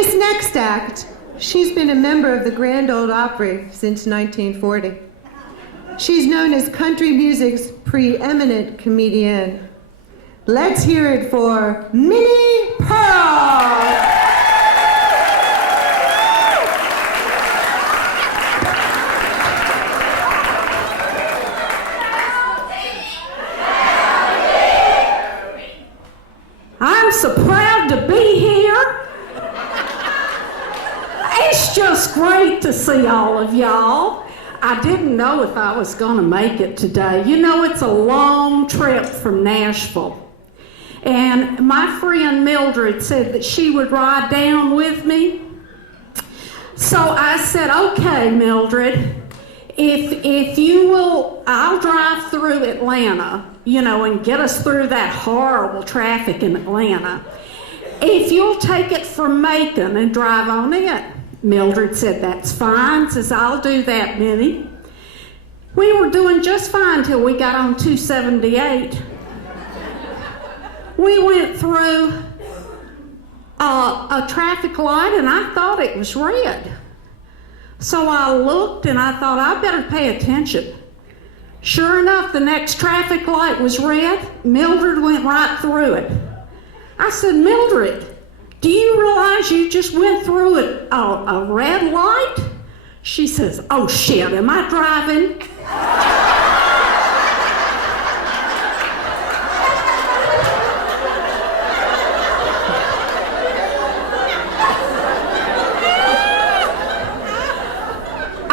This next act, she's been a member of the Grand Ole Opry since 1940. She's known as country music's preeminent comedian. Let's hear it for Minnie Pearl! I'm so proud to be here. It's just great to see all of y'all. I didn't know if I was going to make it today. You know, it's a long trip from Nashville. And my friend Mildred said that she would ride down with me. So I said, okay, Mildred, if you will, I'll drive through Atlanta, you know, and get us through that horrible traffic in Atlanta. If you'll take it from Macon and drive on in. Mildred said, that's fine. Says, I'll do that, Minnie. We were doing just fine till we got on 278. We went through a traffic light and I thought it was red. So I looked and I thought, I better pay attention. Sure enough, the next traffic light was red. Mildred went right through it. I said, Mildred, do you realize you just went through a red light? She says, oh shit, am I driving?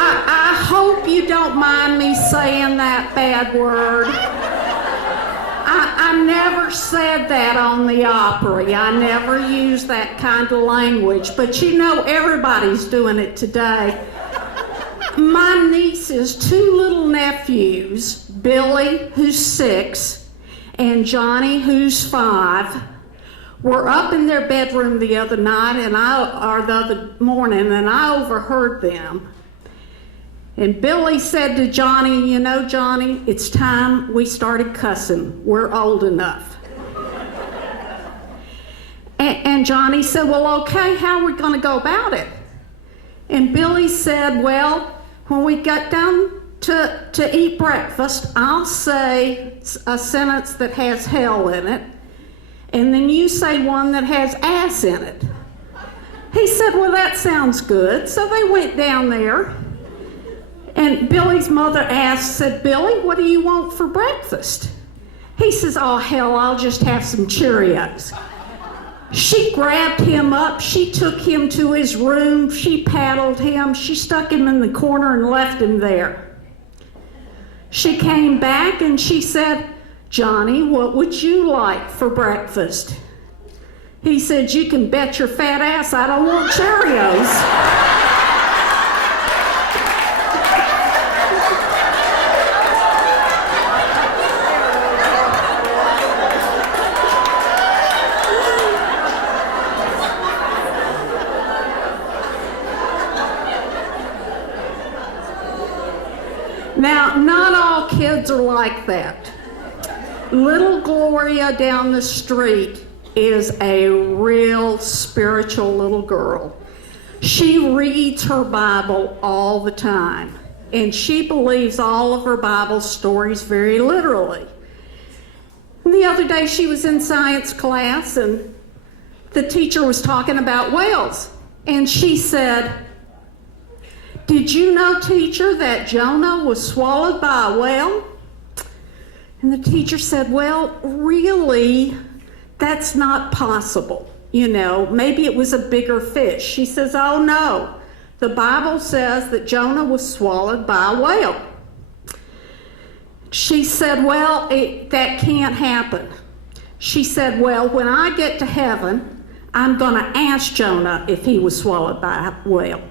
I hope you don't mind me saying that bad word. I never said that on the Opry. I never used that kind of language, but you know, everybody's doing it today. My niece's two little nephews, Billy, who's 6, and Johnny, who's 5, were up in their bedroom the other night, the other morning, and I overheard them. And Billy said to Johnny, you know, Johnny, it's time we started cussing. We're old enough. And Johnny said, well, okay, how are we going to go about it? And Billy said, well, when we get down to eat breakfast, I'll say a sentence that has hell in it, and then you say one that has ass in it. He said, well, that sounds good. So they went down there. And Billy's mother said, Billy, what do you want for breakfast? He says, oh, hell, I'll just have some Cheerios. She grabbed him up. She took him to his room. She paddled him. She stuck him in the corner and left him there. She came back and she said, Johnny, what would you like for breakfast? He said, you can bet your fat ass I don't want Cheerios. Now, not all kids are like that. Little Gloria down the street is a real spiritual little girl. She reads her Bible all the time, and she believes all of her Bible stories very literally. And the other day she was in science class, and the teacher was talking about whales, and she said, did you know, teacher, that Jonah was swallowed by a whale? And the teacher said, well, really, that's not possible. You know, maybe it was a bigger fish. She says, oh no, the Bible says that Jonah was swallowed by a whale. She said, well, that can't happen. She said, well, when I get to heaven, I'm going to ask Jonah if he was swallowed by a whale.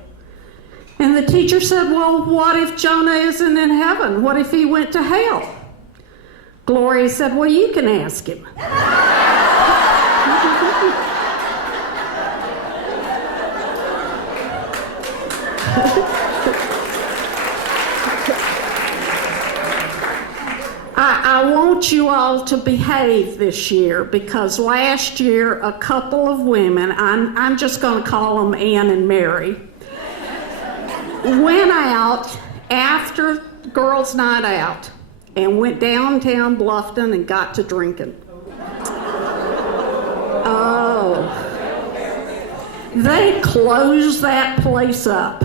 And the teacher said, well, what if Jonah isn't in heaven? What if he went to hell? Gloria said, well, you can ask him. I want want you all to behave this year because last year a couple of women, I'm just going to call them Ann and Mary, went out after girls' night out and went downtown Bluffton and got to drinking. Oh, they closed that place up.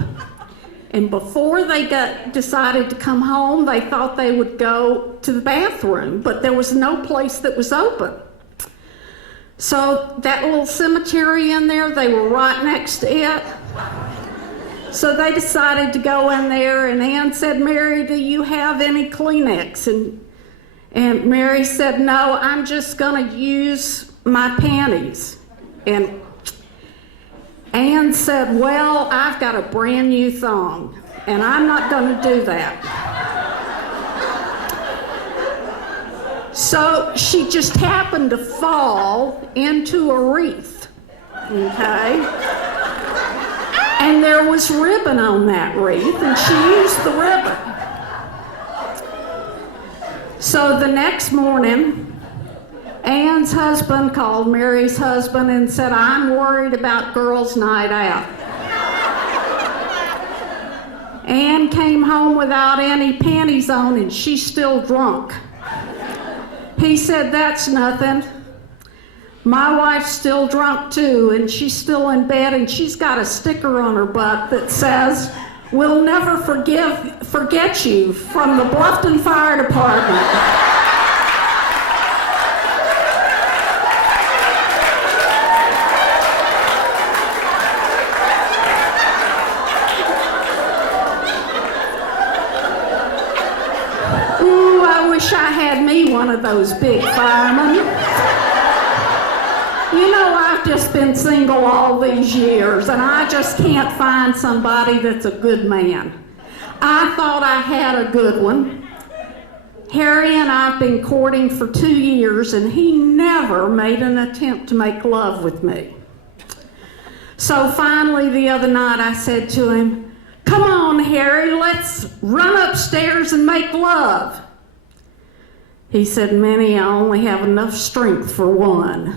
And before they decided to come home, they thought they would go to the bathroom, but there was no place that was open. So that little cemetery in there, they were right next to it. So they decided to go in there, and Ann said, Mary, do you have any Kleenex? And Mary said, no, I'm just going to use my panties. And Ann said, well, I've got a brand new thong, and I'm not going to do that. So she just happened to fall into a wreath, okay? And there was ribbon on that wreath, and she used the ribbon. So the next morning, Ann's husband called Mary's husband and said, I'm worried about girls' night out. Ann came home without any panties on and she's still drunk. He said, that's nothing. My wife's still drunk too and she's still in bed and she's got a sticker on her butt that says, we'll never forget you from the Bluffton Fire Department. I had me one of those big firemen. You know, I've just been single all these years and I just can't find somebody that's a good man. I thought I had a good one. Harry and I have been courting for 2 years and he never made an attempt to make love with me. So finally the other night I said to him, come on Harry, let's run upstairs and make love. He said, Minnie, I only have enough strength for one.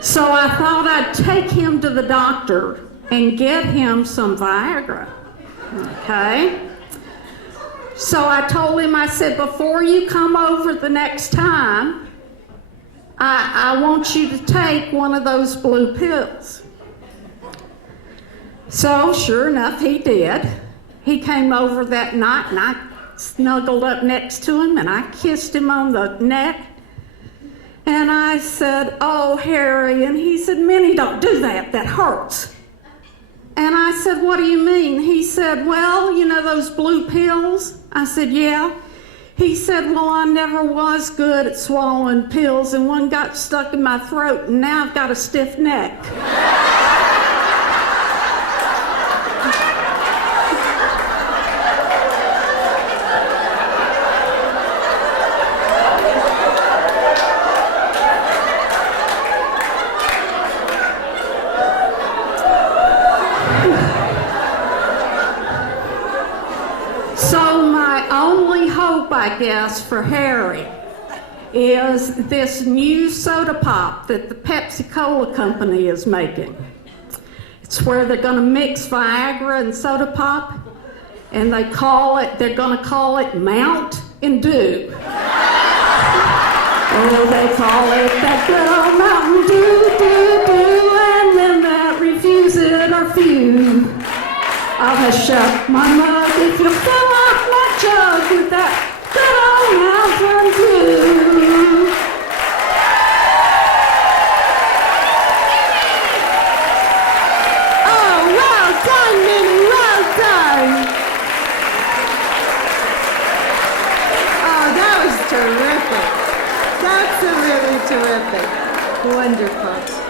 So I thought I'd take him to the doctor and get him some Viagra, okay? So I told him, I said, before you come over the next time, I want you to take one of those blue pills. So sure enough, he did. He came over that night and I snuggled up next to him and I kissed him on the neck. And I said, oh, Harry. And he said, Minnie, don't do that. That hurts. And I said, what do you mean? He said, well, you know those blue pills? I said, yeah. He said, well, I never was good at swallowing pills and one got stuck in my throat and now I've got a stiff neck. I guess, for Harry is this new soda pop that the Pepsi-Cola company is making. It's where they're going to mix Viagra and soda pop, and they're going to call it Mount and Dew. Oh, they call it that good old Mountain Dew, and then that refuse it or few. I'll hush up my mug if you fill off my jug with that good old Mountain Dew. Oh, well done, Minnie, well done. Oh, that was terrific. That's really terrific. Wonderful.